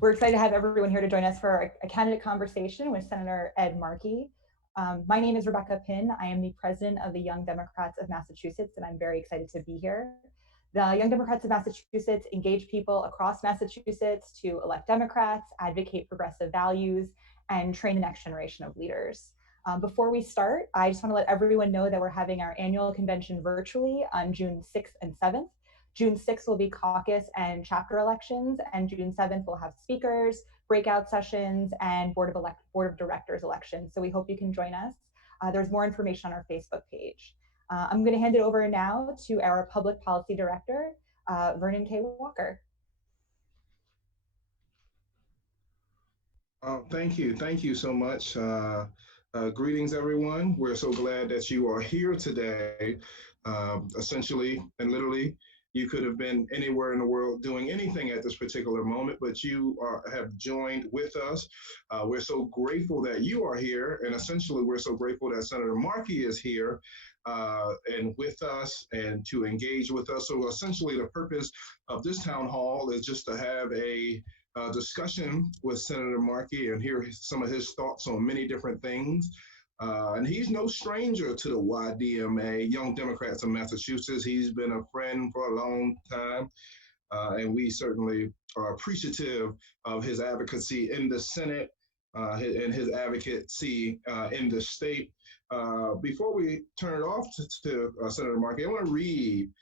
We're excited to have everyone here to join us for a candidate conversation with Senator Ed Markey. My name is Rebecca Pinn. I am the president of the Young Democrats of Massachusetts, and I'm very excited to be here. The Young Democrats of Massachusetts engage people across Massachusetts to elect Democrats, advocate progressive values, and train the next generation of leaders. Before we start, I just want to let everyone know that we're having our annual convention virtually on June 6th and 7th. June 6th will be caucus and chapter elections, and June 7th we'll have speakers, breakout sessions, and board of directors elections. So we hope you can join us. There's more information on our Facebook page. I'm going to hand it over now to our public policy director, Vernon K. Walker. Thank you. Thank you so much. Greetings, everyone. We're so glad that you are here today. Essentially and literally, you could have been anywhere in the world doing anything at this particular moment, but you have joined with us. We're so grateful that you are here, and essentially, we're so grateful that Senator Markey is here and with us and to engage with us. So essentially, the purpose of this town hall is just to have a discussion with Senator Markey and hear some of his thoughts on many different things. And he's no stranger to the YDMA, Young Democrats of Massachusetts. He's been a friend for a long time, and we certainly are appreciative of his advocacy in the Senate and his advocacy in the state. Before we turn it off to Senator Markey, I want to read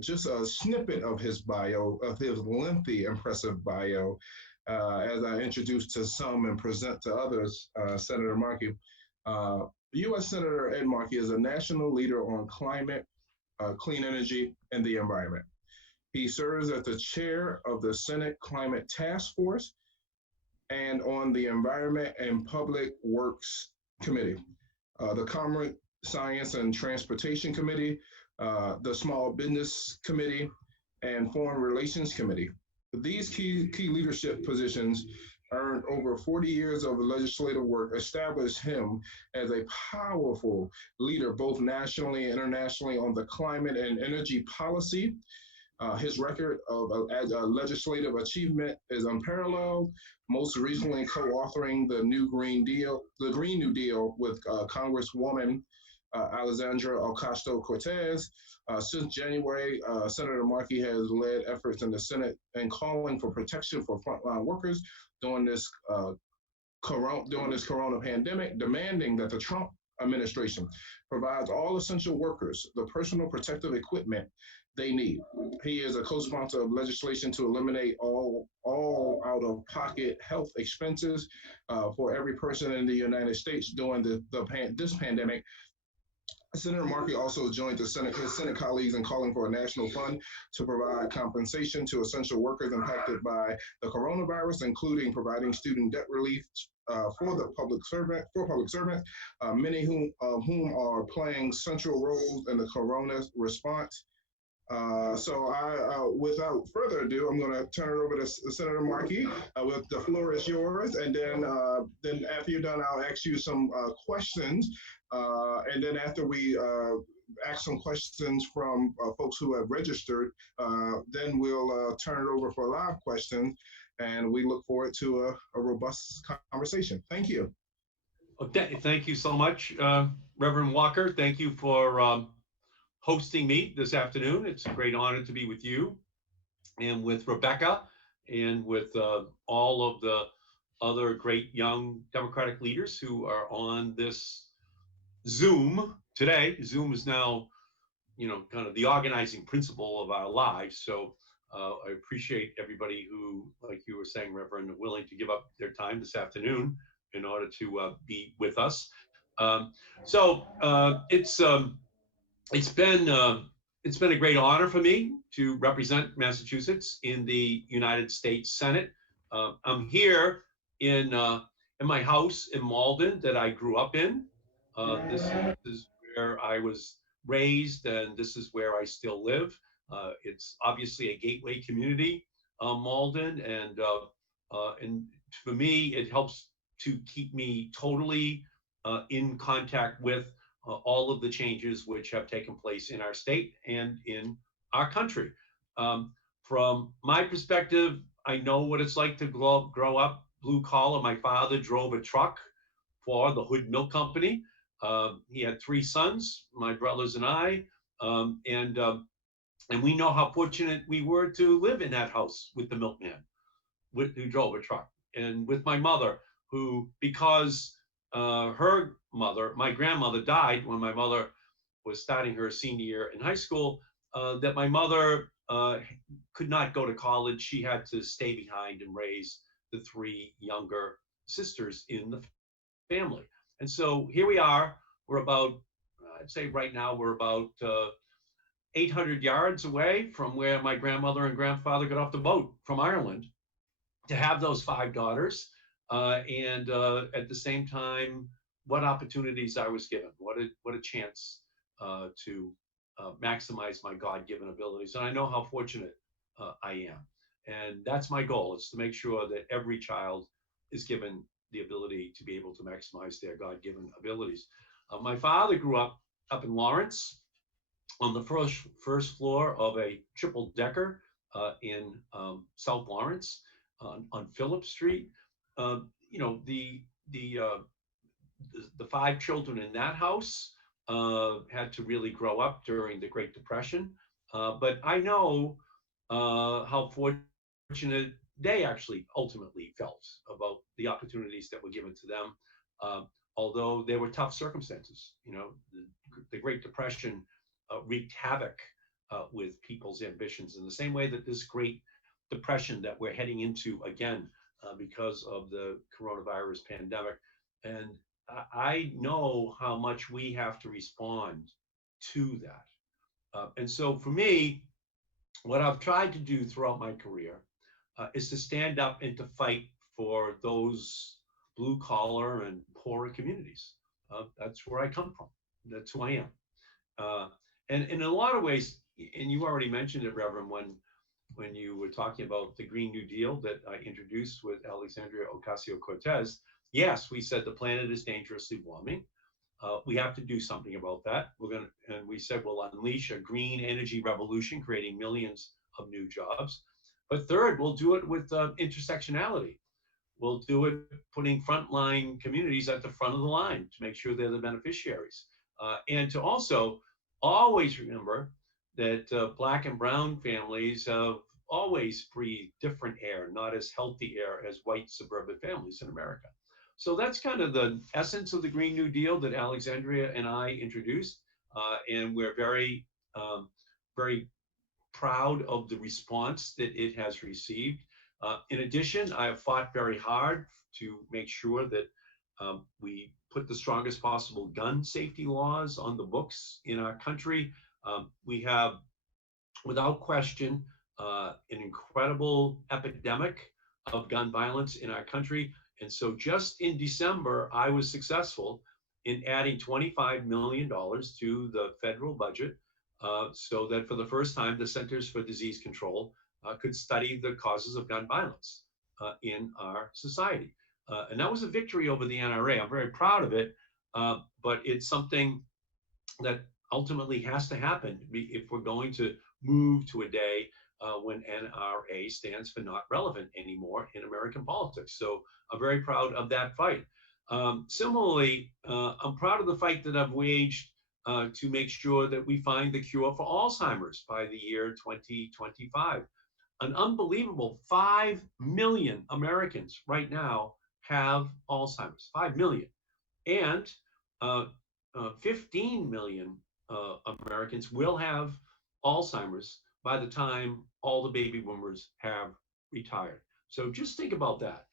just a snippet of his bio, of his lengthy, impressive bio, as I introduce to some and present to others. Senator Markey, U.S. Senator Ed Markey is a national leader on climate, clean energy, and the environment. He serves as the chair of the Senate Climate Task Force and on the Environment and Public Works Committee, the Commerce, Science, and Transportation Committee, the Small Business Committee, and Foreign Relations Committee. These key leadership positions earned over 40 years of legislative work, established him as a powerful leader, both nationally and internationally, on the climate and energy policy. His record of legislative achievement is unparalleled, most recently co-authoring the Green New Deal with Congresswoman Alexandra Ocasio-Cortez. Since January, Senator Markey has led efforts in the Senate and calling for protection for frontline workers during this corona pandemic, demanding that the Trump administration provides all essential workers the personal protective equipment they need. He is a co-sponsor of legislation to eliminate all out-of-pocket health expenses for every person in the United States during this pandemic. Senator Markey also joined his Senate colleagues in calling for a national fund to provide compensation to essential workers impacted by the coronavirus, including providing student debt relief for public servants, many of whom are playing central roles in the corona response. Without further ado, I'm going to turn it over to Senator Markey. With the floor is yours, and then after you're done, I'll ask you some questions, and then after we ask some questions from folks who have registered, then we'll turn it over for live questions, and we look forward to a robust conversation. Thank you. Okay, thank you so much, Reverend Walker. Thank you for hosting me this afternoon. It's a great honor to be with you and with Rebecca and with all of the other great young Democratic leaders who are on this Zoom today. Zoom is now, kind of the organizing principle of our lives. So I appreciate everybody who, like you were saying, Reverend, are willing to give up their time this afternoon in order to be with us. It's been a great honor for me to represent Massachusetts in the United States Senate. I'm here in my house in Malden that I grew up in. This is where I was raised, and this is where I still live. It's obviously a gateway community, Malden, and for me, it helps to keep me totally in contact with all of the changes which have taken place in our state and in our country. From my perspective, I know what it's like to grow up blue collar. My father drove a truck for the Hood Milk Company. He had three sons, my brothers and I, um, and um, and we know how fortunate we were to live in that house with the milkman who drove a truck, and with my mother, who, because her mother, my grandmother, died when my mother was starting her senior year in high school, that my mother could not go to college. She had to stay behind and raise the three younger sisters in the family. And so here we are. We're about, I'd say right now, we're about 800 yards away from where my grandmother and grandfather got off the boat from Ireland to have those five daughters. And at the same time, what opportunities I was given, what a chance to maximize my God-given abilities. And I know how fortunate I am. And that's my goal, is to make sure that every child is given the ability to be able to maximize their God-given abilities. My father grew up in Lawrence, on the first floor of a triple decker in South Lawrence on Phillip Street. You know, the five children in that house had to really grow up during the Great Depression. But I know how fortunate they actually ultimately felt about the opportunities that were given to them. Although there were tough circumstances, you know, the Great Depression wreaked havoc with people's ambitions in the same way that this Great Depression that we're heading into again because of the coronavirus pandemic. And I know how much we have to respond to that. And so for me, what I've tried to do throughout my career is to stand up and to fight for those blue collar and poorer communities. That's where I come from. That's who I am. Uh, and in a lot of ways, and you already mentioned it, Reverend, when you were talking about the Green New Deal that I introduced with Alexandria Ocasio-Cortez, yes, we said the planet is dangerously warming. We have to do something about that. And we said we'll unleash a green energy revolution, creating millions of new jobs. But third, we'll do it with intersectionality. We'll do it putting frontline communities at the front of the line to make sure they're the beneficiaries. And to also always remember that Black and brown families have always breathed different air, not as healthy air as white suburban families in America. So that's kind of the essence of the Green New Deal that Alexandria and I introduced. And we're very proud of the response that it has received. In addition, I have fought very hard to make sure that we put the strongest possible gun safety laws on the books in our country. We have, without question, an incredible epidemic of gun violence in our country. And so just in December, I was successful in adding $25 million to the federal budget so that for the first time, the Centers for Disease Control could study the causes of gun violence in our society. And that was a victory over the NRA. I'm very proud of it, but it's something that ultimately has to happen if we're going to move to a day when NRA stands for not relevant anymore in American politics. So I'm very proud of that fight. Similarly, I'm proud of the fight that I've waged to make sure that we find the cure for Alzheimer's by the year 2025. An unbelievable 5 million Americans right now have Alzheimer's, 5 million. And 15 million Americans will have Alzheimer's by the time all the baby boomers have retired. So just think about that.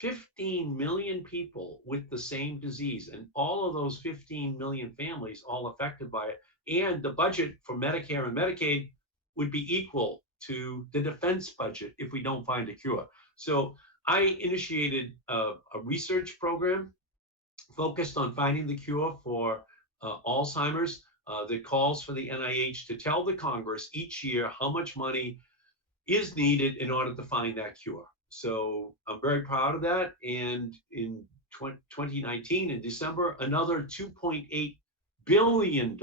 15 million people with the same disease, and all of those 15 million families all affected by it. And the budget for Medicare and Medicaid would be equal to the defense budget if we don't find a cure. So I initiated a research program focused on finding the cure for Alzheimer's that calls for the NIH to tell the Congress each year how much money is needed in order to find that cure. So I'm very proud of that. And in 2019, in December, another $2.8 billion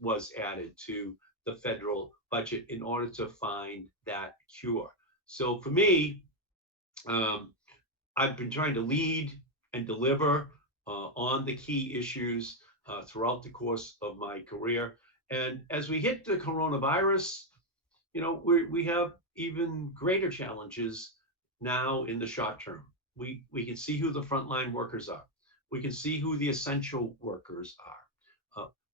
was added to the federal budget in order to find that cure. So for me, Um, I've been trying to lead and deliver on the key issues throughout the course of my career. And as we hit the coronavirus, we have even greater challenges now in the short term. We can see who the frontline workers are. We can see who the essential workers are.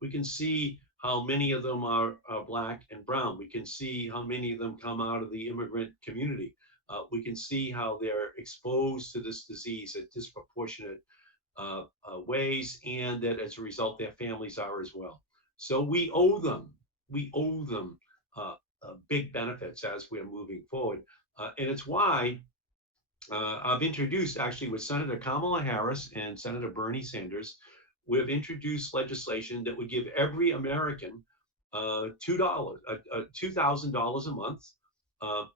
We can see how many of them are Black and brown. We can see how many of them come out of the immigrant community. We can see how they're exposed to this disease at disproportionate ways, and that as a result, their families are as well. So we owe them uh, big benefits as we're moving forward. And it's why I've introduced, actually, with Senator Kamala Harris and Senator Bernie Sanders, we've introduced legislation that would give every American $2,000 a month.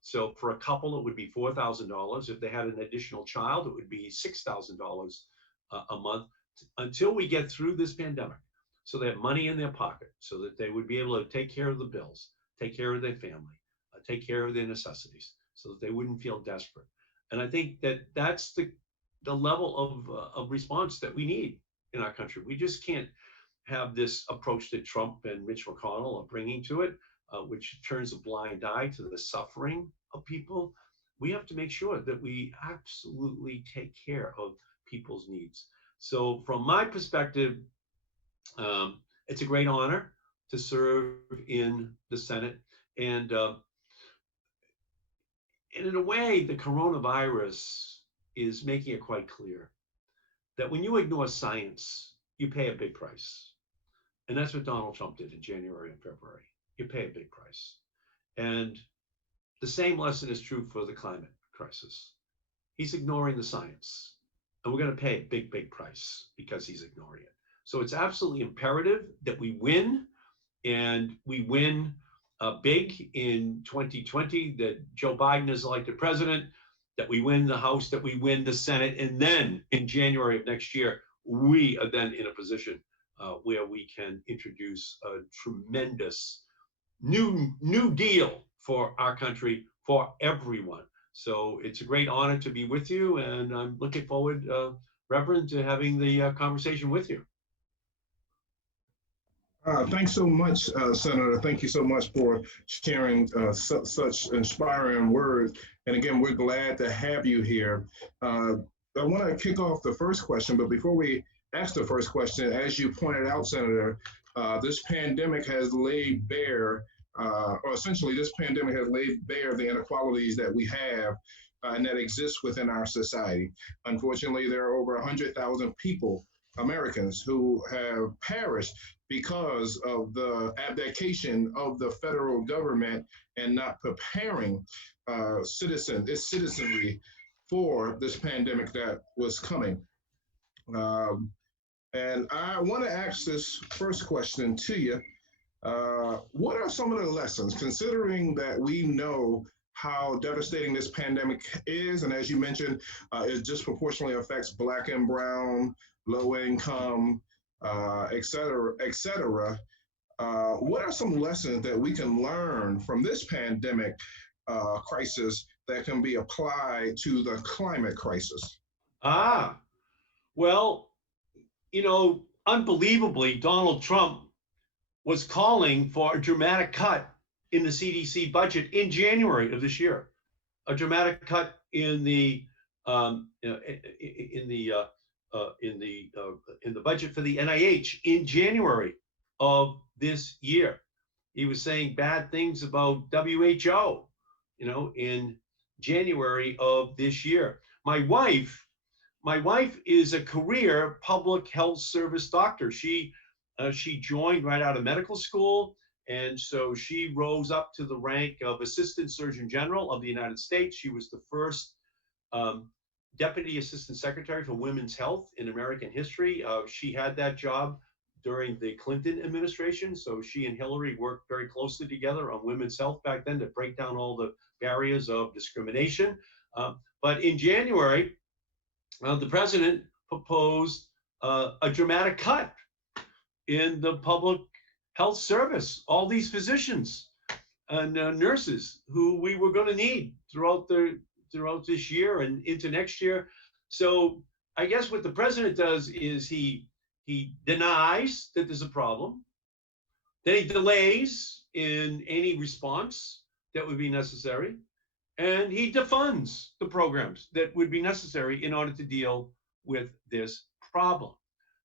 So for a couple, it would be $4,000. If they had an additional child, it would be $6,000 a month until we get through this pandemic. So they have money in their pocket, so that they would be able to take care of the bills, take care of their family, take care of their necessities, so that they wouldn't feel desperate. And I think that that's the level of response that we need in our country. We just can't have this approach that Trump and Mitch McConnell are bringing to it, which turns a blind eye to the suffering of people. We have to make sure that we absolutely take care of people's needs. So, from my perspective, it's a great honor to serve in the Senate. And in a way, the coronavirus is making it quite clear that when you ignore science, you pay a big price. And that's what Donald Trump did in January and February. You pay a big price. And the same lesson is true for the climate crisis. He's ignoring the science. And we're going to pay a big, big price because he's ignoring it. So it's absolutely imperative that we win, and we win big in 2020, that Joe Biden is elected president, that we win the House, that we win the Senate. And then in January of next year, we are then in a position where we can introduce a tremendous new deal for our country, for everyone. So it's a great honor to be with you, and I'm looking forward, Reverend, to having the conversation with you. Thanks so much, Senator. Thank you so much for sharing such inspiring words. And again, we're glad to have you here. I want to kick off the first question, but before we ask the first question, as you pointed out, Senator, this pandemic has laid bare, or essentially this pandemic has laid bare the inequalities that we have and that exist within our society. Unfortunately, there are over 100,000 people, Americans, who have perished because of the abdication of the federal government and not preparing its citizenry for this pandemic that was coming. And I want to ask this first question to you. What are some of the lessons, considering that we know how devastating this pandemic is, and as you mentioned, it disproportionately affects Black and brown, low income, et cetera, et cetera. What are some lessons that we can learn from this pandemic crisis that can be applied to the climate crisis? Well, unbelievably, Donald Trump was calling for a dramatic cut in the CDC budget in January of this year, a dramatic cut in the budget for the NIH in January of this year. He was saying bad things about WHO, in January of this year. My wife is a career public health service doctor. She joined right out of medical school, and so she rose up to the rank of Assistant Surgeon General of the United States. She was the first Deputy Assistant Secretary for Women's Health in American history. She had that job during the Clinton administration, so she and Hillary worked very closely together on women's health back then to break down all the barriers of discrimination. But in January, the president proposed a dramatic cut in the public health service. All these physicians and nurses who we were going to need throughout throughout this year and into next year. So I guess what the president does is he denies that there's a problem, then he delays in any response that would be necessary, and he defunds the programs that would be necessary in order to deal with this problem.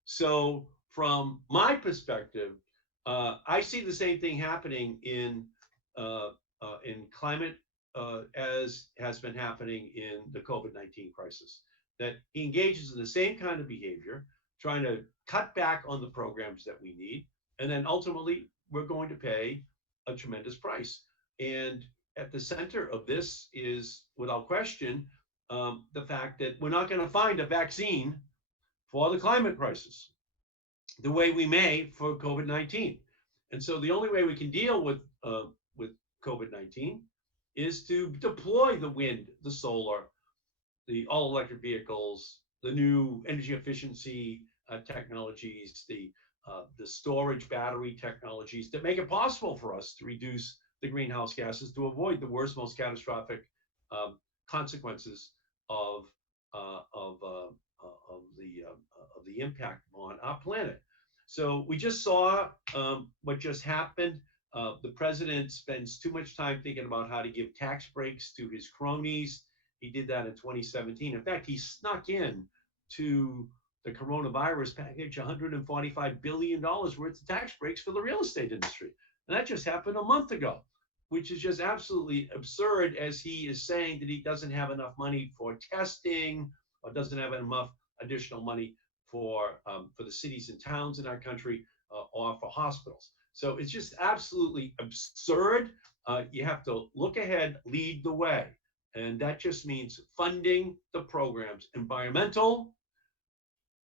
So, from my perspective, I see the same thing happening in climate as has been happening in the COVID-19 crisis. That he engages in the same kind of behavior, trying to cut back on the programs that we need, and then ultimately we're going to pay a tremendous price. And at the center of this is, without question, the fact that we're not going to find a vaccine for the climate crisis the way we may for COVID-19. And so the only way we can deal with COVID-19 is to deploy the wind, the solar, the all electric vehicles, the new energy efficiency technologies, the storage battery technologies that make it possible for us to reduce the greenhouse gases to avoid the worst, most catastrophic consequences of the impact on our planet. So we just saw what just happened. The president spends too much time thinking about how to give tax breaks to his cronies. He did that in 2017. In fact, he snuck in to the coronavirus package $145 billion worth of tax breaks for the real estate industry. And that just happened a month ago, which is just absolutely absurd, as he is saying that he doesn't have enough money for testing or doesn't have enough additional money for the cities and towns in our country or for hospitals. So it's just absolutely absurd. You have to look ahead, lead the way. And that just means funding the programs, environmental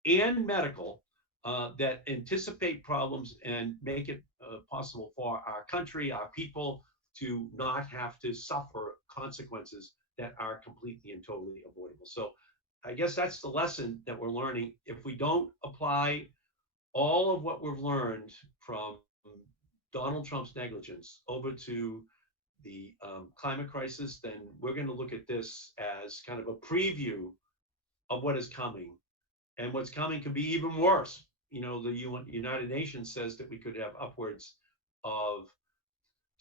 and medical, that anticipate problems and make it possible for our country, our people, to not have to suffer consequences that are completely and totally avoidable. So I guess that's the lesson that we're learning. If we don't apply all of what we've learned from Donald Trump's negligence over to the climate crisis, then we're going to look at this as kind of a preview of what is coming. And what's coming could be even worse. You know, the United Nations says that we could have upwards of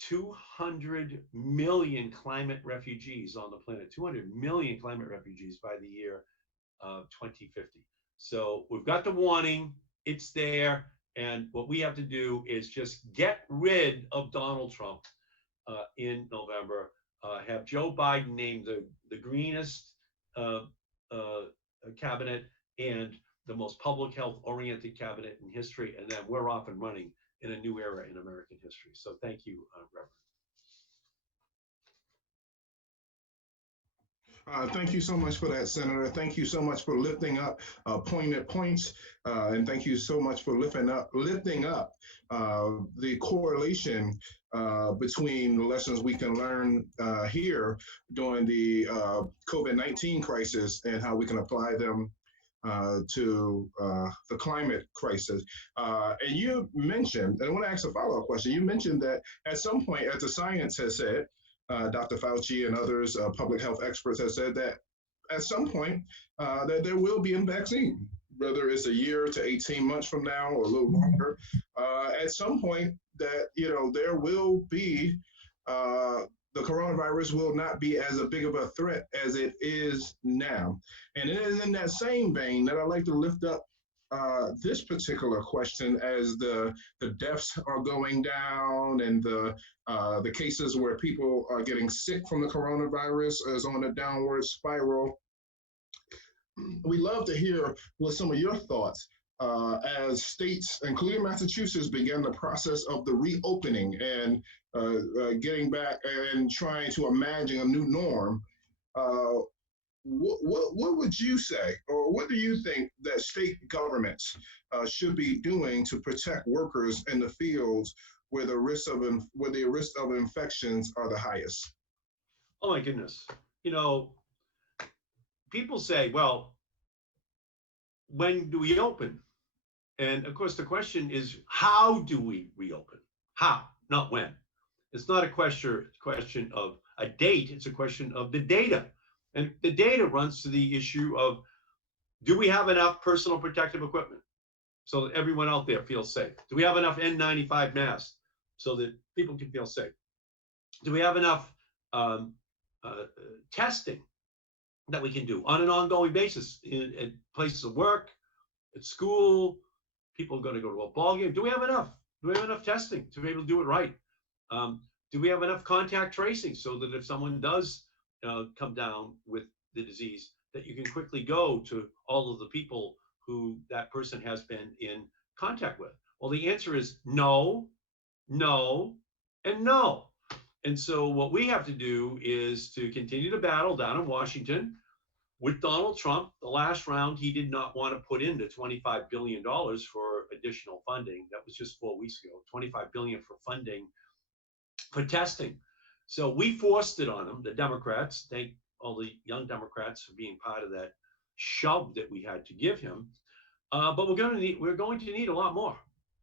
200 million climate refugees on the planet, 200 million climate refugees by the year 2050. So we've got the warning, it's there. And what we have to do is just get rid of Donald Trump in November, have Joe Biden named the greenest cabinet and the most public health oriented cabinet in history. And then we're off and running in a new era in American history. So thank you, Reverend. Thank you so much for that, Senator. Thank you so much for lifting up poignant points, and thank you so much for lifting up the correlation between the lessons we can learn here during the COVID-19 crisis and how we can apply them to the climate crisis. And you mentioned, and I want to ask a follow-up question, you mentioned that at some point, as the science has said, Dr. Fauci and others, public health experts have said that at some point that there will be a vaccine, whether it's a year to 18 months from now or a little longer. At some point that, you know, there will be, the coronavirus will not be as a big of a threat as it is now. And it is in that same vein that I'd like to lift up this particular question as the deaths are going down and the cases where people are getting sick from the coronavirus is on a downward spiral. We love to hear what some of your thoughts as states, including Massachusetts, began the process of the reopening and getting back and trying to imagine a new norm. What would you say, or what do you think that state governments should be doing to protect workers in the fields where the risk of infections are the highest? Oh my goodness! You know, people say, "Well, when do we open?" And of course, the question is, how do we reopen? How, not when. It's not a question of a date. It's a question of the data. And the data runs to the issue of, do we have enough personal protective equipment so that everyone out there feels safe? Do we have enough N95 masks so that people can feel safe? Do we have enough um, testing that we can do on an ongoing basis in places of work, at school? People are going to go to a ball game. Do we have enough? Do we have enough testing to be able to do it right? Um, do we have enough contact tracing so that if someone does come down with the disease, that you can quickly go to all of the people who that person has been in contact with? Well, the answer is no, no, and no. And so what we have to do is to continue to battle down in Washington with Donald Trump. The last round, he did not want to put in the $25 billion for additional funding. That was just 4 weeks ago, $25 billion for funding for testing. So we forced it on them, the Democrats. Thank all the young Democrats for being part of that shove that we had to give him. But we're going to need a lot more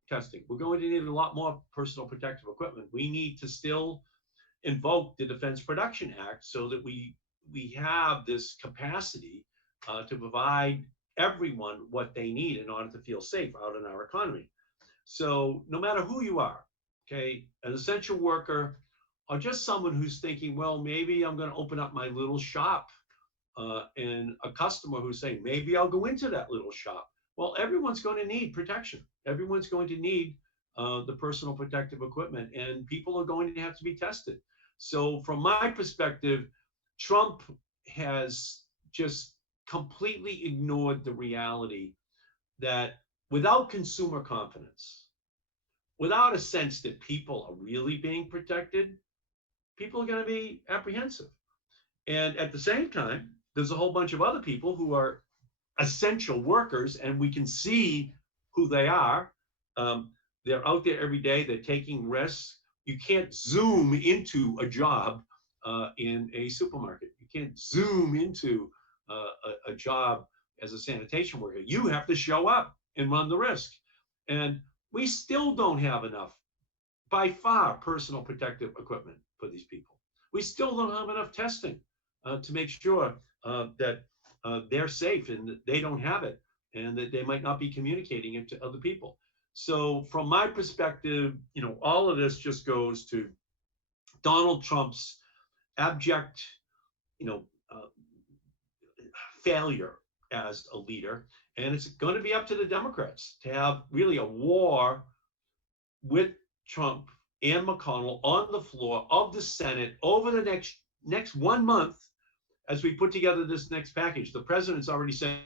testing. We're going to need a lot more personal protective equipment. We need to still invoke the Defense Production Act so that we have this capacity to provide everyone what they need in order to feel safe out in our economy. So no matter who you are, okay, an essential worker or just someone who's thinking, well, maybe I'm going to open up my little shop, and a customer who's saying, maybe I'll go into that little shop. Well, everyone's going to need protection. Everyone's going to need the personal protective equipment, and people are going to have to be tested. So from my perspective, Trump has just completely ignored the reality that without consumer confidence, without a sense that people are really being protected, people are going to be apprehensive. And at the same time, there's a whole bunch of other people who are essential workers, and we can see who they are. They're out there every day, they're taking risks. You can't zoom into a job in a supermarket. You can't zoom into a job as a sanitation worker. You have to show up and run the risk. And we still don't have enough, by far, personal protective equipment for these people. We still don't have enough testing to make sure that they're safe and that they don't have it and that they might not be communicating it to other people. So from my perspective, all of this just goes to Donald Trump's abject, you know, uh, failure as a leader. And it's going to be up to the Democrats to have really a war with Trump and McConnell on the floor of the Senate over the next 1 month as we put together this next package. The president's already saying,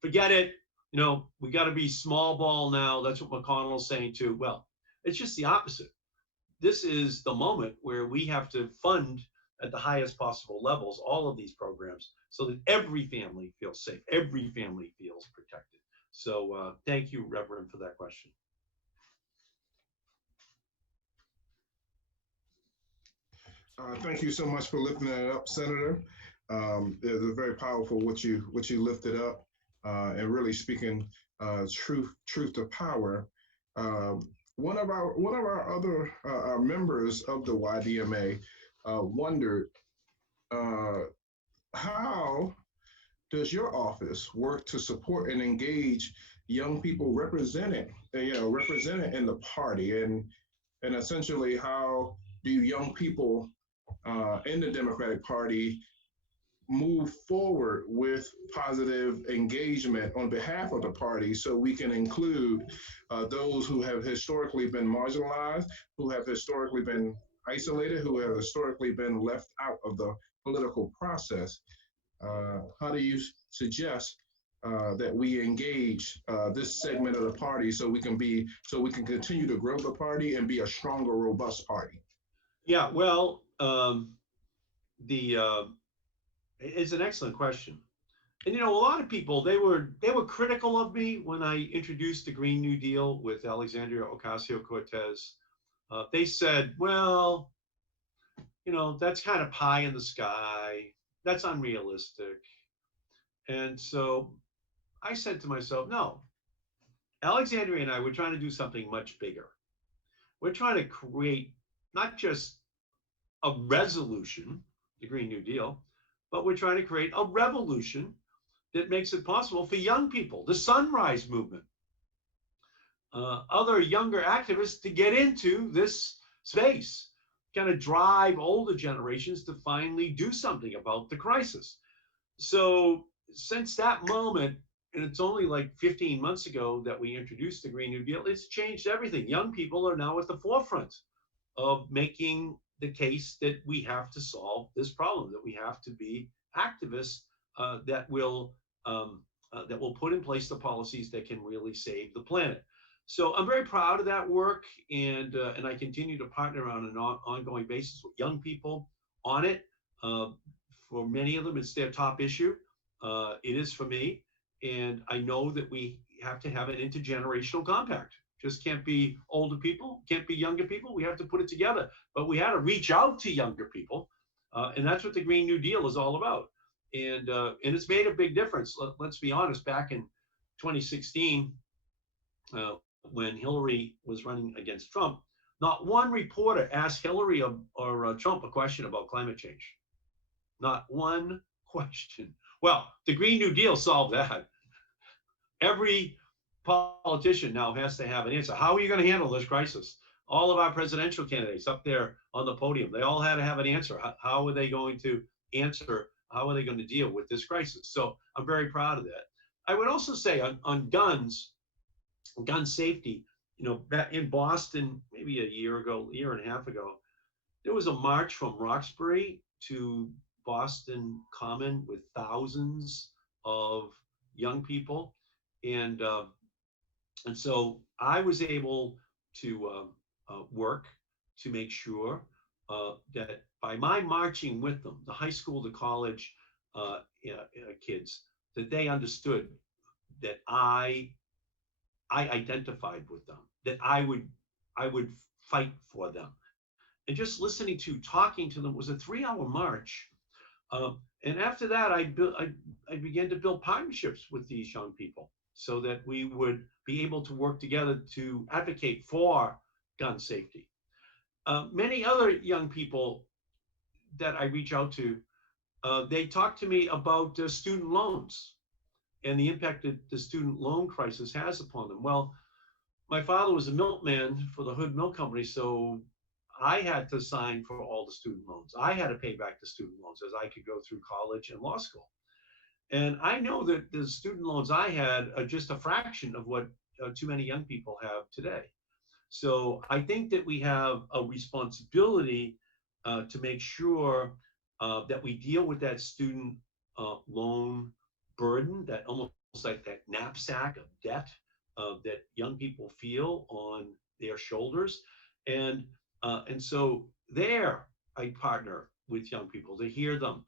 forget it. We got to be small ball now. That's what McConnell's saying too. Well, it's just the opposite. This is the moment where we have to fund at the highest possible levels all of these programs so that every family feels safe, every family feels protected. So thank you, Reverend, for that question. Thank you so much for lifting that up, Senator. It was very powerful what you lifted up, and really speaking truth to power. One of our other our members of the YDMA wondered, how does your office work to support and engage young people represented in the party, and essentially how do young people in the Democratic Party move forward with positive engagement on behalf of the party so we can include those who have historically been marginalized, who have historically been isolated, who have historically been left out of the political process. How do you suggest that we engage this segment of the party so we can continue to grow the party and be a stronger, robust party? Yeah, well, it's an excellent question. And a lot of people, they were critical of me when I introduced the Green New Deal with Alexandria Ocasio-Cortez. They said, well, that's kind of pie in the sky. That's unrealistic. And so I said to myself, no, Alexandria and I were trying to do something much bigger. We're trying to create not just a resolution, the Green New Deal, but we're trying to create a revolution that makes it possible for young people, the Sunrise Movement, other younger activists to get into this space, kind of drive older generations to finally do something about the crisis. So since that moment, and it's only like 15 months ago that we introduced the Green New Deal, it's changed everything. Young people are now at the forefront of making the case that we have to solve this problem, that we have to be activists that will put in place the policies that can really save the planet. So I'm very proud of that work, and I continue to partner on an ongoing basis with young people on it. Uh, for many of them, it's their top issue. It is for me, and I know that we have to have an intergenerational compact. Just can't be older people, can't be younger people. We have to put it together. But we had to reach out to younger people, and that's what the Green New Deal is all about. And it's made a big difference. Let's be honest. Back in 2016, when Hillary was running against Trump, not one reporter asked Hillary or Trump a question about climate change. Not one question. Well, the Green New Deal solved that. Every politician now has to have an answer. How are you going to handle this crisis? All of our presidential candidates up there on the podium, they all had to have an answer. How are they going to answer? How are they going to deal with this crisis? So I'm very proud of that. I would also say on guns, gun safety, back in Boston, maybe a year and a half ago, there was a march from Roxbury to Boston Common with thousands of young people, and so I was able to work to make sure that by my marching with them, the high school to college kids, that they understood that I identified with them, that I would fight for them. And just listening to, talking to them was a 3-hour march. And after that, I began to build partnerships with these young people so that we would be able to work together to advocate for gun safety. Many other young people that I reach out to, they talk to me about student loans and the impact that the student loan crisis has upon them. Well, my father was a milkman for the Hood Milk Company, so I had to sign for all the student loans. I had to pay back the student loans as I could go through college and law school. And I know that the student loans I had are just a fraction of what too many young people have today. So I think that we have a responsibility to make sure that we deal with that student loan burden, that almost like that knapsack of debt that young people feel on their shoulders. And so there I partner with young people to hear them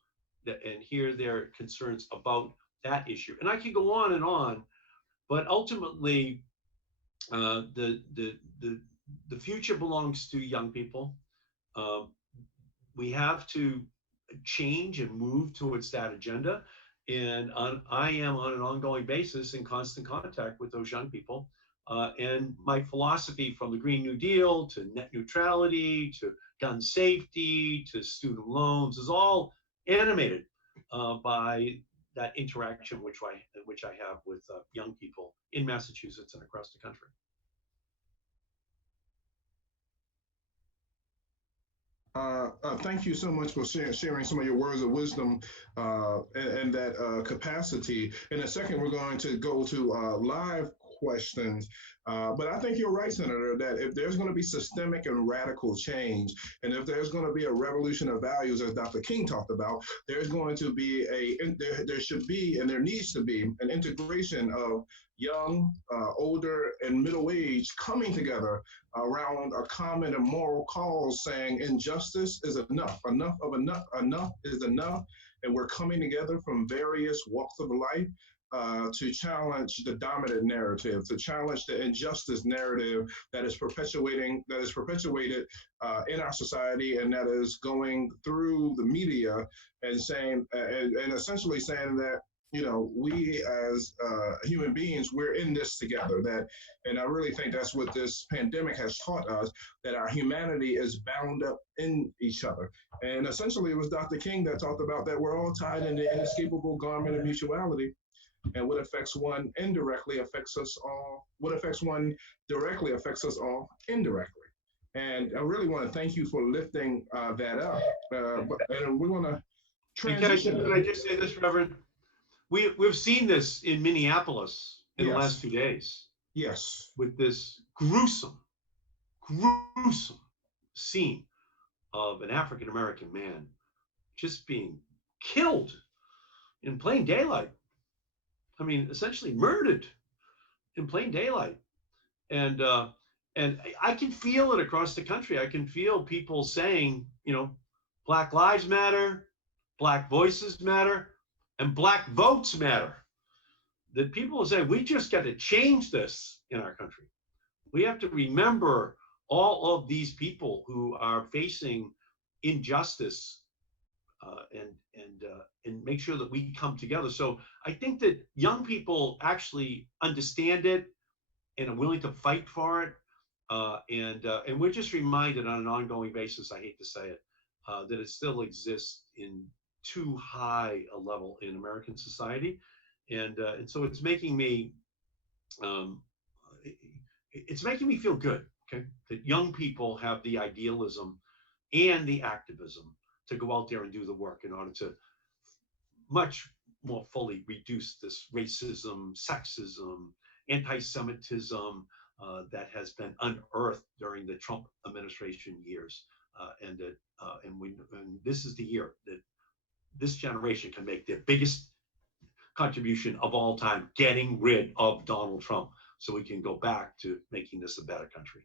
and hear their concerns about that issue. And I could go on, but ultimately the future belongs to young people. We have to change and move towards that agenda. And I am on an ongoing basis in constant contact with those young people. And my philosophy, from the Green New Deal to net neutrality to gun safety to student loans, is all animated by that interaction which I have with young people in Massachusetts and across the country. Thank you so much for sharing some of your words of wisdom and that capacity. In a second, we're going to go to live questions. But I think you're right, Senator, that if there's going to be systemic and radical change, and if there's going to be a revolution of values, as Dr. King talked about, there's going to be there should be, and there needs to be, an integration of young, older, and middle age coming together around a common and moral cause, saying injustice is enough, enough is enough, and we're coming together from various walks of life to challenge the dominant narrative, to challenge the injustice narrative that is perpetuated in our society, and that is going through the media and saying and essentially saying that we as human beings, we're in this together. And I really think that's what this pandemic has taught us, that our humanity is bound up in each other. And essentially, it was Dr. King that talked about that we're all tied in the inescapable garment of mutuality. And what affects one indirectly affects us all. What affects one directly affects us all indirectly. And I really want to thank you for lifting that up. And we want to And transition. can I just say this, Reverend? We've seen this in Minneapolis in the last Yes. 2 days Yes. with this gruesome scene of an African American man just being killed in plain daylight. I mean, essentially murdered in plain daylight. And I can feel it across the country. I can feel people saying, Black lives matter, Black voices matter, and Black votes matter. That people are saying, we just got to change this in our country. We have to remember all of these people who are facing injustice, and make sure that we come together. So I think that young people actually understand it and are willing to fight for it. And we're just reminded on an ongoing basis, I hate to say it, that it still exists in too high a level in American society. And so it's making me feel good, okay, that young people have the idealism and the activism to go out there and do the work in order to much more fully reduce this racism, sexism, anti-Semitism that has been unearthed during the Trump administration years, and this is the year that this generation can make their biggest contribution of all time, getting rid of Donald Trump, so we can go back to making this a better country.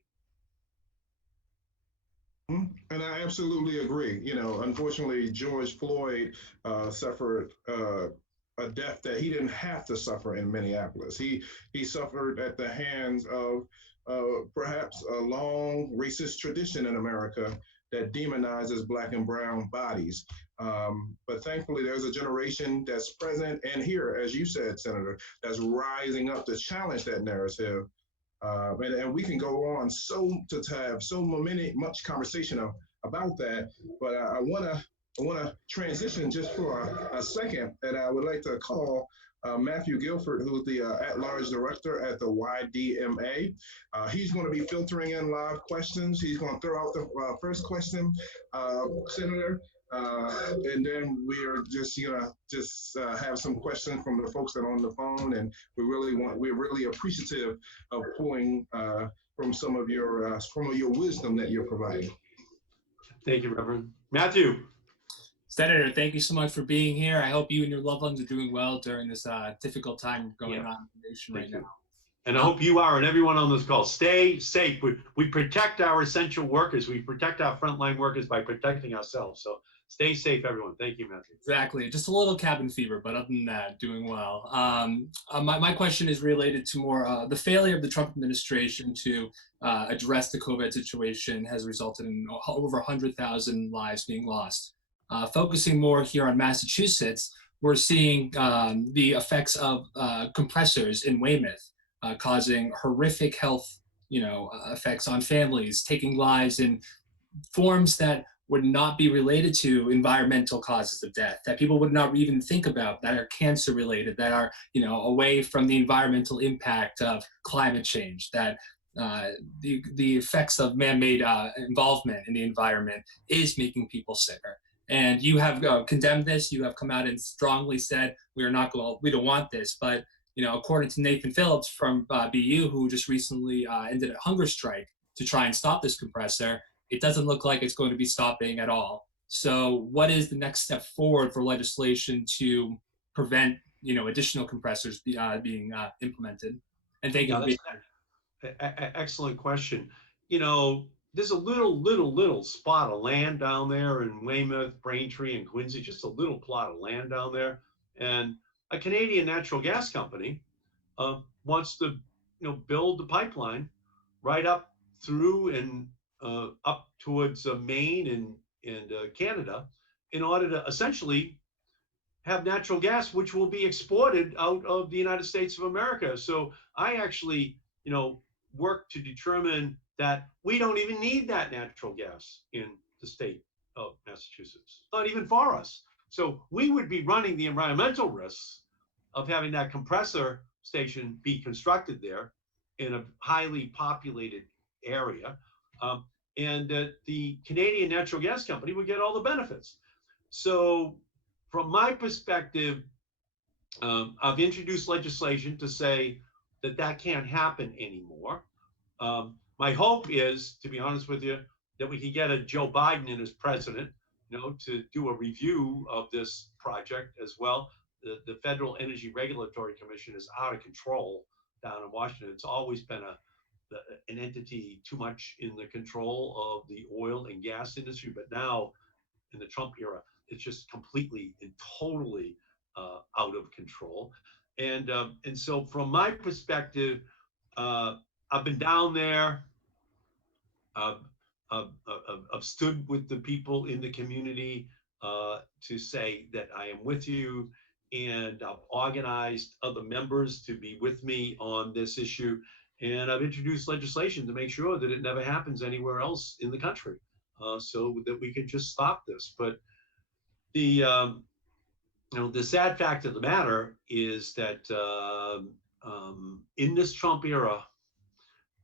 And I absolutely agree. Unfortunately, George Floyd suffered a death that he didn't have to suffer in Minneapolis. He suffered at the hands of perhaps a long racist tradition in America that demonizes Black and brown bodies. But thankfully, there's a generation that's present and here, as you said, Senator, that's rising up to challenge that narrative. And we can go on to have much conversation about that. But I want to transition just for a second, and I would like to call Matthew Guilford, who's the at-large director at the YDMA. He's going to be filtering in live questions. He's going to throw out the first question, Senator, and then we are just have some questions from the folks that are on the phone, and we're really appreciative of pulling from some of your wisdom that you're providing. Thank you, Reverend Matthew. Senator, thank you so much for being here. I hope you and your loved ones are doing well during this difficult time going on in the nation right now. And I hope you are, and everyone on this call, stay safe. We protect our essential workers. We protect our frontline workers by protecting ourselves. So stay safe, everyone. Thank you, Matthew. Exactly. Just a little cabin fever, but other than that, doing well. My question is related to more the failure of the Trump administration to address the COVID situation has resulted in over 100,000 lives being lost. Focusing more here on Massachusetts, we're seeing the effects of compressors in Weymouth causing horrific health, effects on families, taking lives in forms that would not be related to environmental causes of death, that people would not even think about, that are cancer related, that are, away from the environmental impact of climate change, that the effects of man-made involvement in the environment is making people sicker. And you have condemned this. You have come out and strongly said we don't want this. But according to Nathan Phillips from BU, who just recently ended a hunger strike to try and stop this compressor, it doesn't look like it's going to be stopping at all. So, what is the next step forward for legislation to prevent additional compressors being implemented? And thank you. Excellent question. There's a little spot of land down there in Weymouth, Braintree, and Quincy, just a little plot of land down there. And a Canadian natural gas company wants to, build the pipeline right up through and up towards Maine and Canada in order to essentially have natural gas, which will be exported out of the United States of America. So I actually, work to determine that we don't even need that natural gas in the state of Massachusetts, not even for us. So we would be running the environmental risks of having that compressor station be constructed there in a highly populated area. And the Canadian Natural Gas Company would get all the benefits. So from my perspective, I've introduced legislation to say that that can't happen anymore. My hope is, to be honest with you, that we can get a Joe Biden in as president, to do a review of this project as well. The Federal Energy Regulatory Commission is out of control down in Washington. It's always been an entity too much in the control of the oil and gas industry, but now in the Trump era, it's just completely and totally out of control. And so from my perspective, I've been down there. I've stood with the people in the community to say that I am with you, and I've organized other members to be with me on this issue. And I've introduced legislation to make sure that it never happens anywhere else in the country, so that we can just stop this. But the sad fact of the matter is that in this Trump era,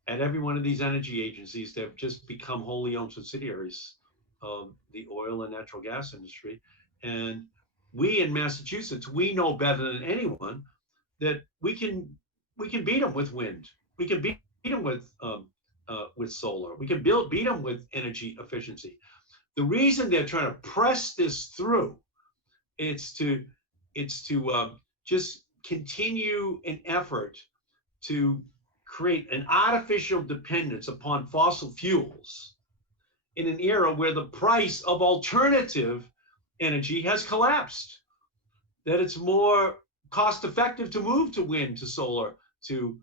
at every one of these energy agencies, they've just become wholly owned subsidiaries of the oil and natural gas industry. And we in Massachusetts, we know better than anyone that we can beat them with wind. We can beat them with solar. We can beat them with energy efficiency. The reason they're trying to press this through, it's to just continue an effort to create an artificial dependence upon fossil fuels in an era where the price of alternative energy has collapsed, that it's more cost effective to move to wind, to solar, to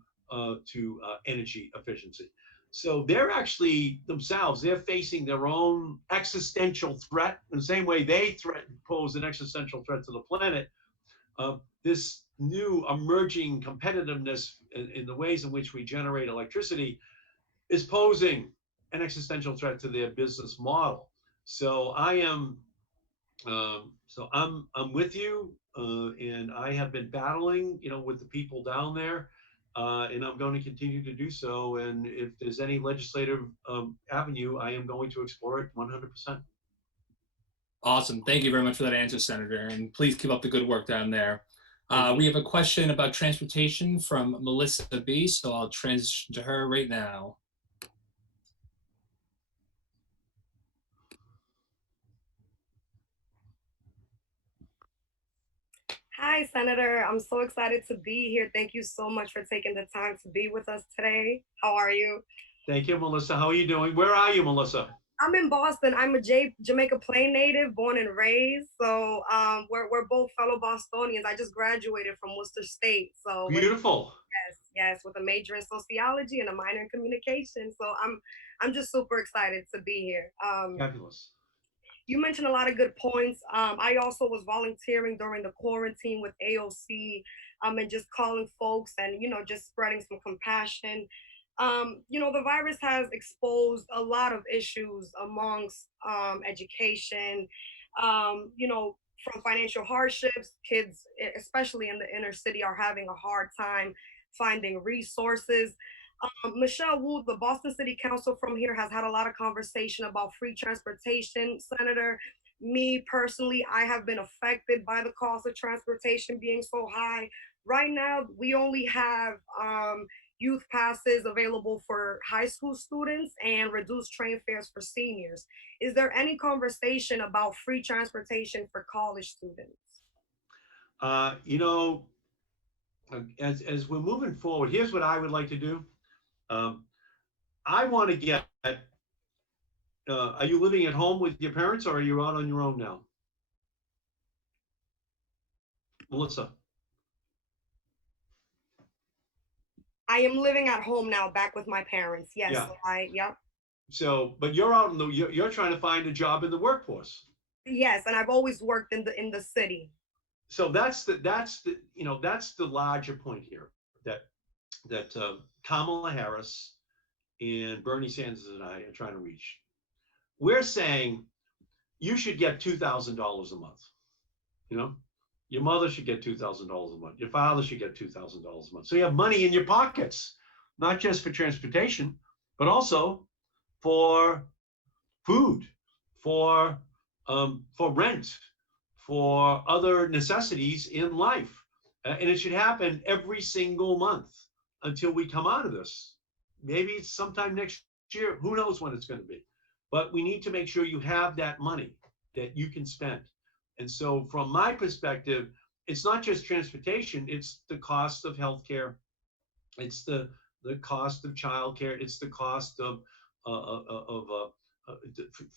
energy efficiency. So they're actually themselves, they're facing their own existential threat in the same way they pose an existential threat to the planet. This new emerging competitiveness in the ways in which we generate electricity is posing an existential threat to their business model. So I'm with you, and I have been battling, with the people down there, and I'm going to continue to do so. And if there's any legislative avenue, I am going to explore it 100%. Awesome. Thank you very much for that answer, Senator. And please keep up the good work down there. We have a question about transportation from Melissa B. So I'll transition to her right now. Hi, Senator. I'm so excited to be here. Thank you so much for taking the time to be with us today. How are you? Thank you, Melissa. How are you doing? Where are you, Melissa? I'm in Boston. I'm a Jamaica Plain native, born and raised. So we're both fellow Bostonians. I just graduated from Worcester State. So beautiful. Yes, with a major in sociology and a minor in communication. So I'm just super excited to be here. Fabulous. You mentioned a lot of good points. I also was volunteering during the quarantine with AOC, and just calling folks and, just spreading some compassion. The virus has exposed a lot of issues amongst education, from financial hardships. Kids, especially in the inner city, are having a hard time finding resources. Michelle Wu, the Boston City Council from here, has had a lot of conversation about free transportation, Senator. Me personally, I have been affected by the cost of transportation being so high. Right now, we only have youth passes available for high school students and reduced train fares for seniors. Is there any conversation about free transportation for college students? As we're moving forward, here's what I would like to do. I want to get, are you living at home with your parents, or are you out on your own now? Melissa. I am living at home now, back with my parents. Yes. Yeah. So, but you're out in you're trying to find a job in the workforce. Yes, and I've always worked in the city. so that's the larger point here that Kamala Harris and Bernie Sanders and I are trying to reach. We're saying you should get $2,000 a month. You know, your mother should get $2,000 a month. Your father should get $2,000 a month. So you have money in your pockets, not just for transportation, but also for food, for rent, for other necessities in life. And it should happen every single month until we come out of this. Maybe it's sometime next year. Who knows when it's going to be? But we need to make sure you have that money that you can spend. And so, from my perspective, it's not just transportation, it's the cost of healthcare, it's the cost of childcare, it's the cost of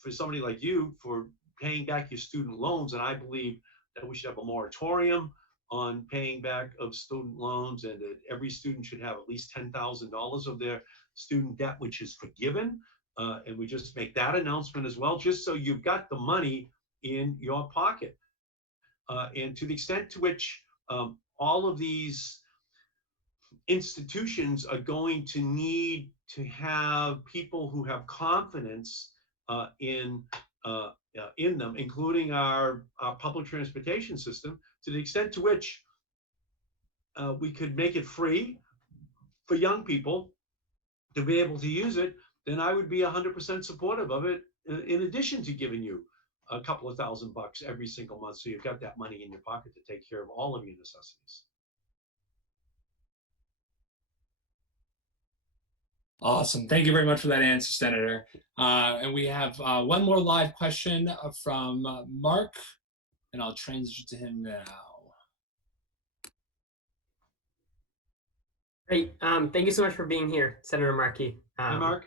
for somebody like you for paying back your student loans. And I believe that we should have a moratorium on paying back of student loans, and that every student should have at least $10,000 of their student debt, which is forgiven. And we just make that announcement as well, just so you've got the money in your pocket. And to the extent to which all of these institutions are going to need to have people who have confidence in them, including our public transportation system, to the extent to which we could make it free for young people to be able to use it, then I would be 100% supportive of it, in addition to giving you a couple of $1,000 every single month, so you've got that money in your pocket to take care of all of your necessities. Awesome. Thank you very much for that answer, Senator. And we have one more live question from Mark, and I'll transition to him now. Great. Thank you so much for being here, Senator Markey. Hey, Mark.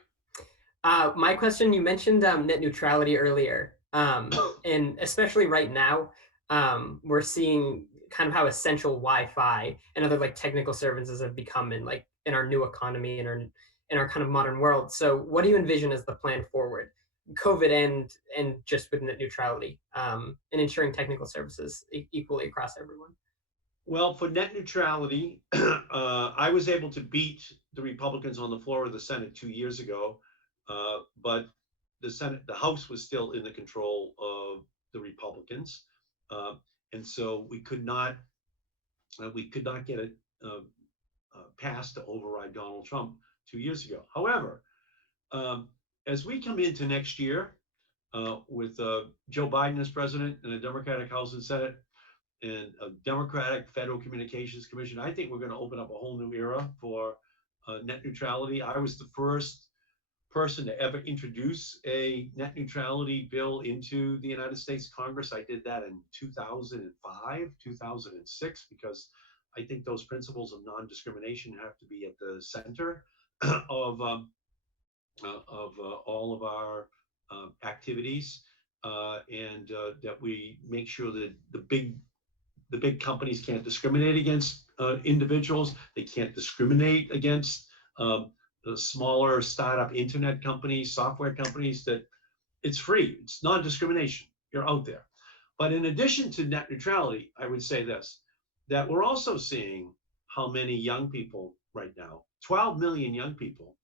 My question, you mentioned net neutrality earlier, and especially right now, we're seeing kind of how essential Wi-Fi and other like technical services have become in our new economy and in our kind of modern world. So what do you envision as the plan forward, COVID and just with net neutrality, and ensuring technical services equally across everyone? Well, for net neutrality, I was able to beat the Republicans on the floor of the Senate 2 years ago, but the House was still in the control of the Republicans, and so we could not get it passed to override Donald Trump 2 years ago. However, as we come into next year with Joe Biden as president and a Democratic House and Senate and a Democratic Federal Communications Commission, I think we're going to open up a whole new era for net neutrality. I was the first person to ever introduce a net neutrality bill into the United States Congress. I did that in 2005, 2006, because I think those principles of non-discrimination have to be at the center of all of our activities, and that we make sure that the big companies can't discriminate against individuals. They can't discriminate against the smaller startup internet companies, software companies. That it's free, it's non-discrimination. You're out there. But in addition to net neutrality, I would say this, that we're also seeing how many young people right now, 12 million young people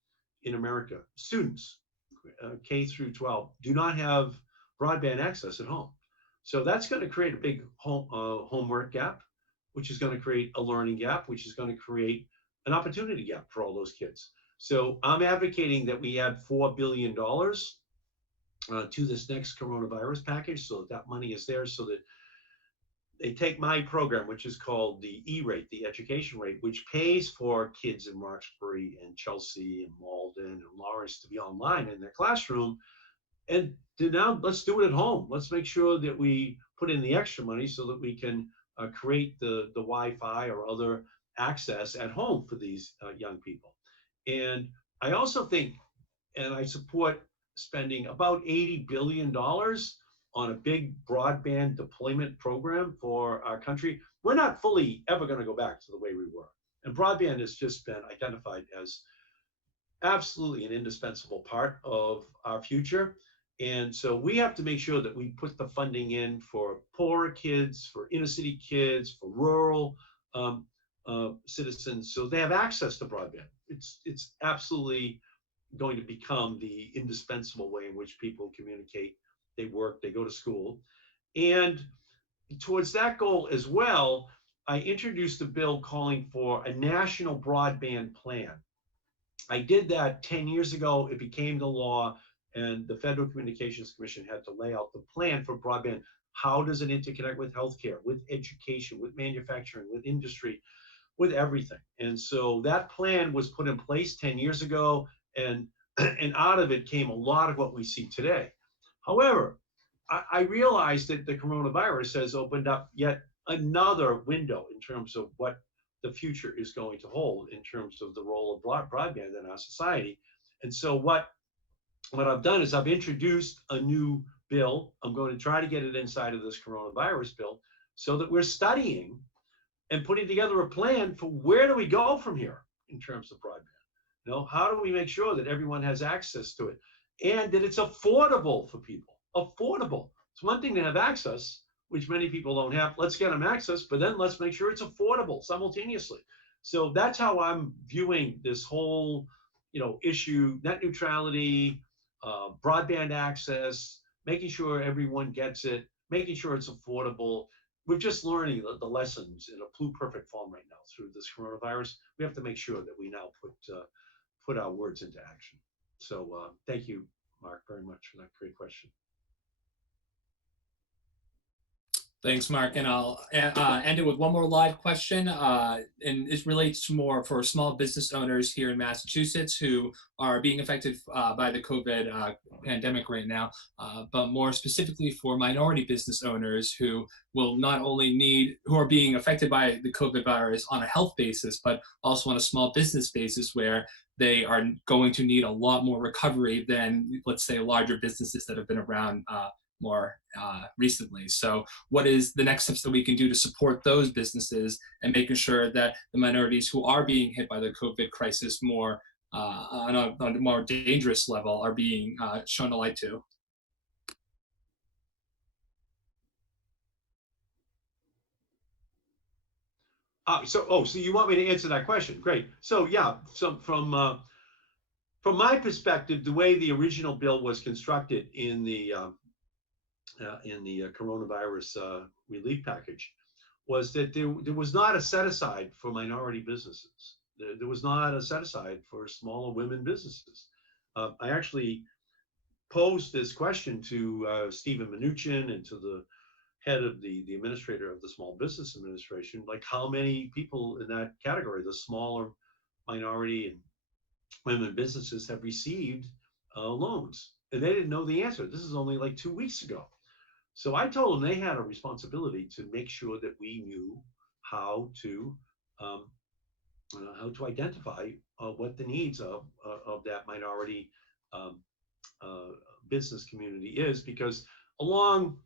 in America, students, K through 12, do not have broadband access at home. So that's going to create a big homework gap, which is going to create a learning gap, which is going to create an opportunity gap for all those kids. So I'm advocating that we add $4 billion to this next coronavirus package, so that money is there, so that they take my program, which is called the E-rate, the education rate, which pays for kids in Roxbury and Chelsea and Malden and Lawrence to be online in their classroom. And now let's do it at home. Let's make sure that we put in the extra money so that we can create the Wi-Fi or other access at home for these young people. And I also think, and I support spending about $80 billion on a big broadband deployment program for our country. We're not fully ever going to go back to the way we were. And broadband has just been identified as absolutely an indispensable part of our future. And so we have to make sure that we put the funding in for poorer kids, for inner city kids, for rural um, citizens, so they have access to broadband. It's absolutely going to become the indispensable way in which people communicate, they work, they go to school. And towards that goal as well, I introduced a bill calling for a national broadband plan. I did that 10 years ago. It became the law, and the Federal Communications Commission had to lay out the plan for broadband. How does it interconnect with healthcare, with education, with manufacturing, with industry, with everything? And so that plan was put in place 10 years ago, and and out of it came a lot of what we see today. However, I realized that the coronavirus has opened up yet another window in terms of what the future is going to hold in terms of the role of broadband in our society. And so what I've done is I've introduced a new bill. I'm going to try to get it inside of this coronavirus bill so that we're studying and putting together a plan for where do we go from here in terms of broadband. How do we make sure that everyone has access to it and that it's affordable for people? Affordable. It's one thing to have access, which many people don't have. Let's get them access, but then let's make sure it's affordable simultaneously. So that's how I'm viewing this whole, issue: net neutrality, broadband access, making sure everyone gets it, making sure it's affordable. We're just learning the lessons in a pluperfect form right now through this coronavirus. We have to make sure that we now put our words into action. So thank you, Mark, very much for that great question. Thanks, Mark. And I'll end it with one more live question. And it relates to more for small business owners here in Massachusetts who are being affected by the COVID pandemic right now, but more specifically for minority business owners who will not only who are being affected by the COVID virus on a health basis, but also on a small business basis where they are going to need a lot more recovery than, let's say, larger businesses that have been around more recently. So what is the next steps that we can do to support those businesses and making sure that the minorities who are being hit by the COVID crisis more on a more dangerous level are being shown a light to? So you want me to answer that question? Great. So yeah, so from my perspective, the way the original bill was constructed in the coronavirus relief package was that there was not a set aside for minority businesses. There was not a set aside for smaller women businesses. I actually posed this question to Stephen Mnuchin and to the head of the administrator of the Small Business Administration, like how many people in that category, the smaller minority and women businesses, have received loans. And they didn't know the answer. This is only like 2 weeks ago. So I told them they had a responsibility to make sure that we knew how to identify what the needs of that minority business community is, because along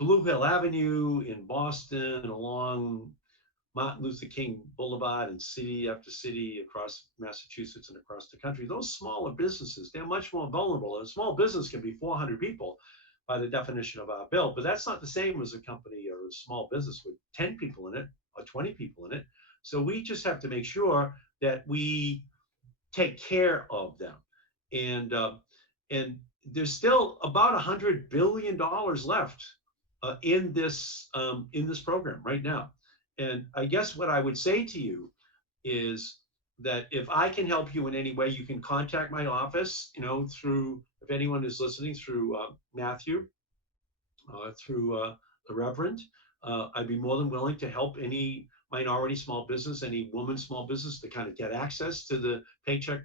Blue Hill Avenue in Boston, along Martin Luther King Boulevard, and city after city across Massachusetts and across the country, those smaller businesses, they're much more vulnerable. A small business can be 400 people by the definition of our bill, but that's not the same as a company or a small business with 10 people in it or 20 people in it. So we just have to make sure that we take care of them. And there's still about $100 billion left in this program right now. And I guess what I would say to you is that if I can help you in any way, you can contact my office, through, if anyone is listening, through Matthew, through the Reverend. I'd be more than willing to help any minority small business, any woman small business, to kind of get access to the Paycheck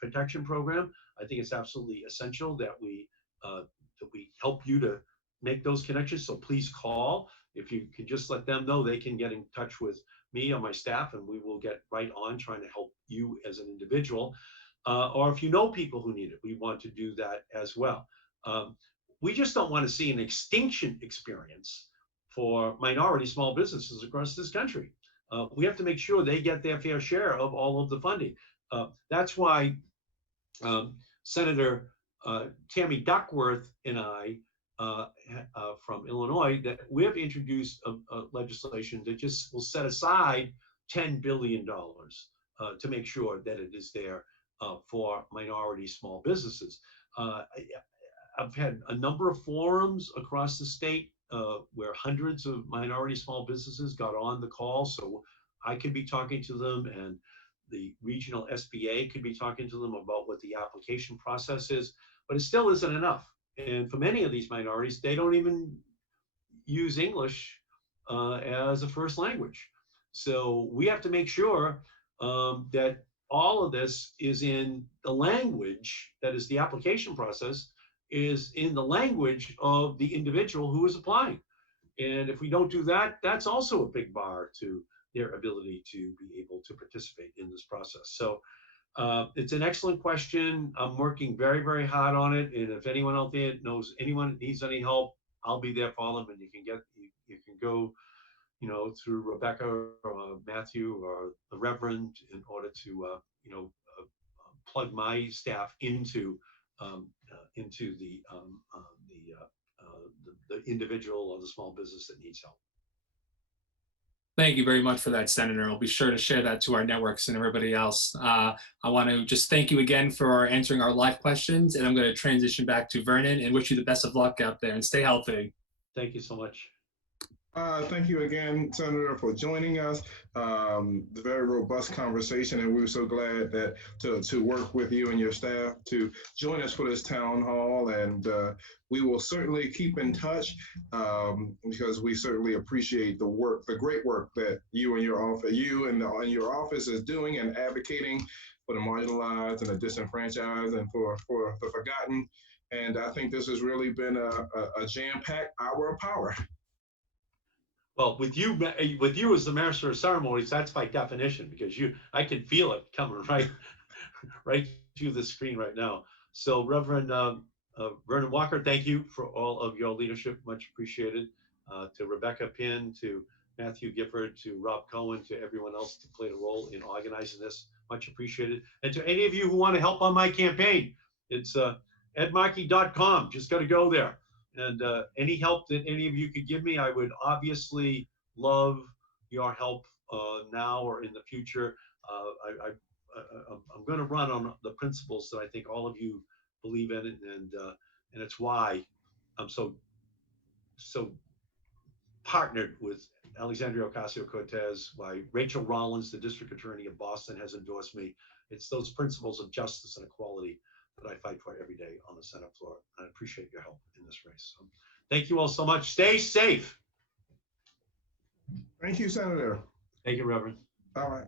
Protection Program. I think it's absolutely essential that we help you to make those connections. So please call. If you can just let them know, they can get in touch with me or my staff, and we will get right on trying to help you as an individual. Or if you know people who need it, we want to do that as well. We just don't want to see an extinction experience for minority small businesses across this country. We have to make sure they get their fair share of all of the funding. That's why Senator Tammy Duckworth and I from Illinois, that we've introduced a legislation that just will set aside $10 billion to make sure that it is there for minority small businesses. I've had a number of forums across the state where hundreds of minority small businesses got on the call, so I could be talking to them, and the regional SBA could be talking to them about what the application process is, but it still isn't enough. And for many of these minorities, they don't even use English as a first language. So we have to make sure that all of this is in the language, that is the application process, is in the language of the individual who is applying. And if we don't do that, that's also a big bar to their ability to be able to participate in this process. So it's an excellent question. I'm working very, very hard on it. And if anyone out there knows anyone that needs any help, I'll be there for them. And you can go, through Rebecca or Matthew or the Reverend in order to, plug my staff into the individual or the small business that needs help. Thank you very much for that, Senator. I'll be sure to share that to our networks and everybody else. I want to just thank you again for answering our live questions, and I'm going to transition back to Vernon and wish you the best of luck out there and stay healthy. Thank you so much. Thank you again, Senator, for joining us. The very robust conversation, and we were so glad that to work with you and your staff to join us for this town hall. And we will certainly keep in touch because we certainly appreciate the great work that you and your office is doing and advocating for the marginalized and the disenfranchised and for the forgotten. And I think this has really been a jam-packed hour of power. Well, with you as the master of ceremonies, that's by definition, because I can feel it coming right through the screen right now. So Reverend Vernon Walker, thank you for all of your leadership, much appreciated. To Rebecca Pinn, to Matthew Gifford, to Rob Cohen, to everyone else that played a role in organizing this, much appreciated. And to any of you who want to help on my campaign, it's edmarkey.com, just got to go there. And any help that any of you could give me, I would obviously love your help now or in the future. I'm going to run on the principles that I think all of you believe in, and it's why I'm so partnered with Alexandria Ocasio-Cortez, why Rachel Rollins, the District Attorney of Boston, has endorsed me. It's those principles of justice and equality that I fight for every day on the Senate floor. I appreciate your help in this race. So thank you all so much. Stay safe. Thank you, Senator. Thank you, Reverend. All right.